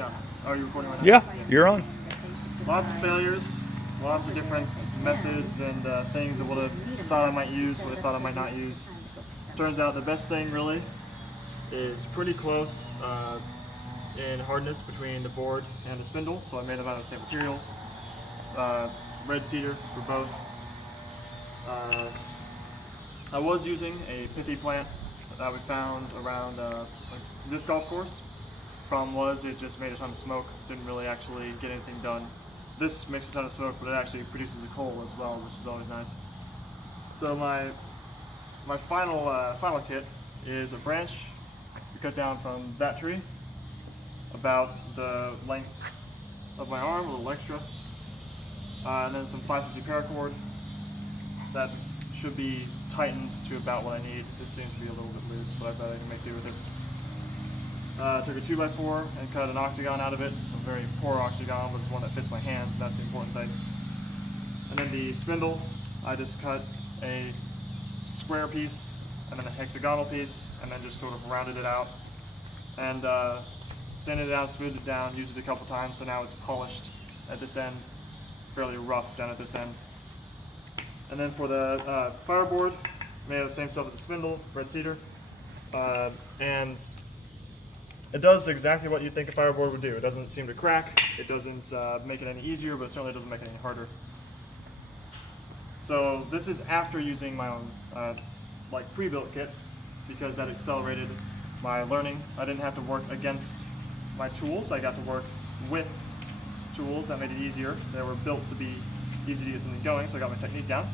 Yeah. Are you recording right now? Yeah, you're on. Lots of failures, lots of different methods and things I would have thought I might use, would have thought I might not use. Turns out the best thing really is pretty close in hardness between the board and the spindle, so I made them out of the same material. Red cedar for both. I was using a pithy plant that we found around this golf course. Problem was it just made a ton of smoke, didn't really actually get anything done. This makes a ton of smoke, but it actually produces a coal as well, which is always nice. So my final kit is a branch we cut down from that tree, about the length of my arm, a little extra, and then some 550 paracord. That should be tightened to about what I need. This seems to be a little bit loose, but I bet I can make do with it. Took a 2x4 and cut an octagon out of it, a very poor octagon, but it's one that fits my hands, and that's the important thing. And then the spindle, I just cut a square piece, and then a hexagonal piece, and then just sort of rounded it out, and sanded it down, smoothed it down, used it a couple times, so now it's polished at this end, fairly rough down at this end. And then for the fireboard, made of the same stuff as the spindle, red cedar, and it does exactly what you think a fireboard would do. It doesn't seem to crack, it doesn't make it any easier, but it certainly doesn't make it any harder. So this is after using my own like pre-built kit, because that accelerated my learning. I didn't have to work against my tools, I got to work with tools. That made it easier. They were built to be easy to get something going, so I got my technique down.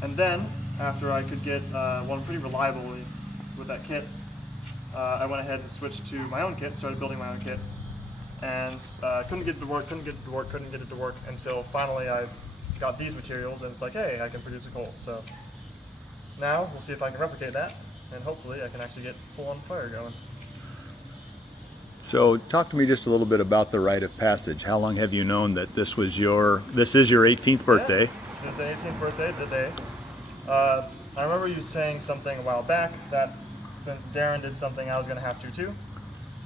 And then, after I could get one pretty reliably with that kit, I went ahead and switched to my own kit, started building my own kit, and couldn't get it to work until finally I got these materials, and it's like, hey, I can produce a coal. So now we'll see if I can replicate that, and hopefully I can actually get full-on fire going. So talk to me just a little bit about the rite of passage. How long have you known that this is your 18th birthday? Yeah, since the 18th birthday today. I remember you saying something a while back that since Darren did something, I was going to have to too.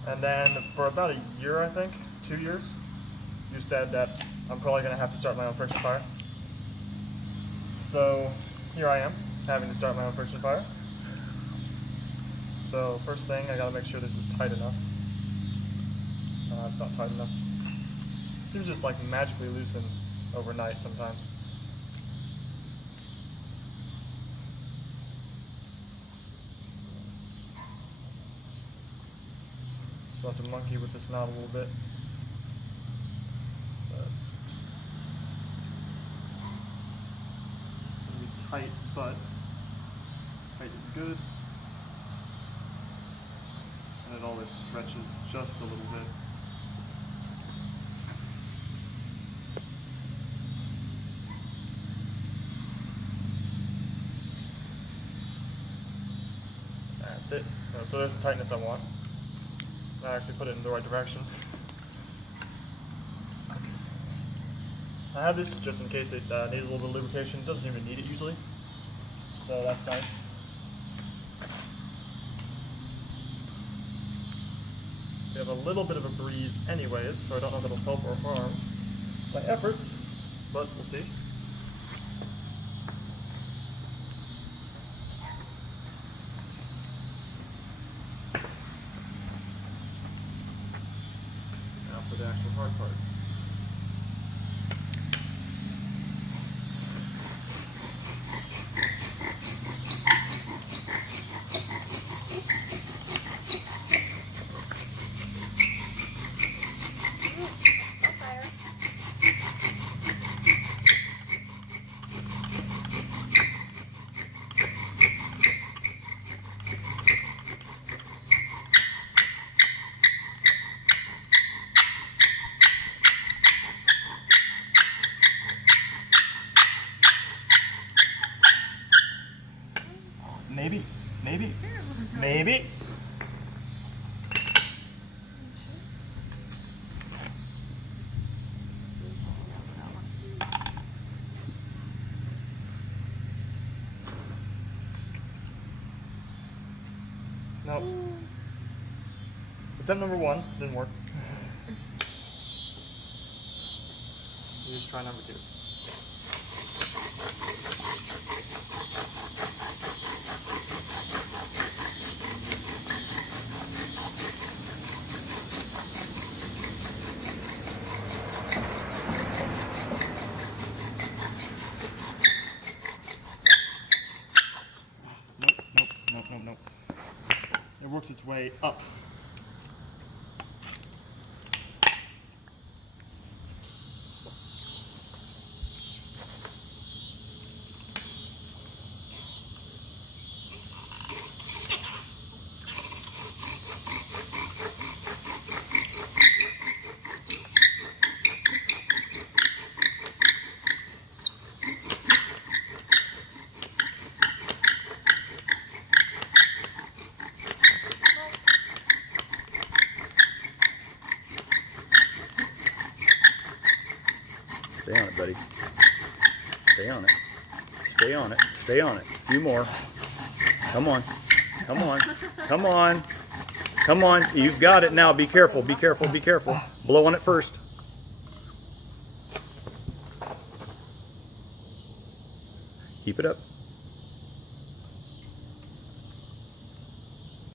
And then for about a year, I think, 2 years, you said that I'm probably going to have to start my own friction fire. So here I am, having to start my own friction fire. So first thing, I got to make sure this is tight enough. It's not tight enough. It seems just like magically loosen overnight sometimes. So I have to monkey with this knot a little bit. It's going to be tight, but tight is good. And it always stretches just a little bit. That's it. So there's the tightness I want. I actually put it in the right direction. I have this just in case it needs a little bit of lubrication. It doesn't even need it usually, so that's nice. We have a little bit of a breeze anyways, so I don't know if it'll help or harm my efforts, but we'll see. Now for the actual hard part. Maybe. Nope. Attempt number one didn't work. Here's try number 2. Nope. It works its way up. Stay on it, buddy. Stay on it. Stay on it. Stay on it. A few more. Come on. Come on. Come on. Come on. You've got it now. Be careful. Be careful. Be careful. Blow on it first. Keep it up.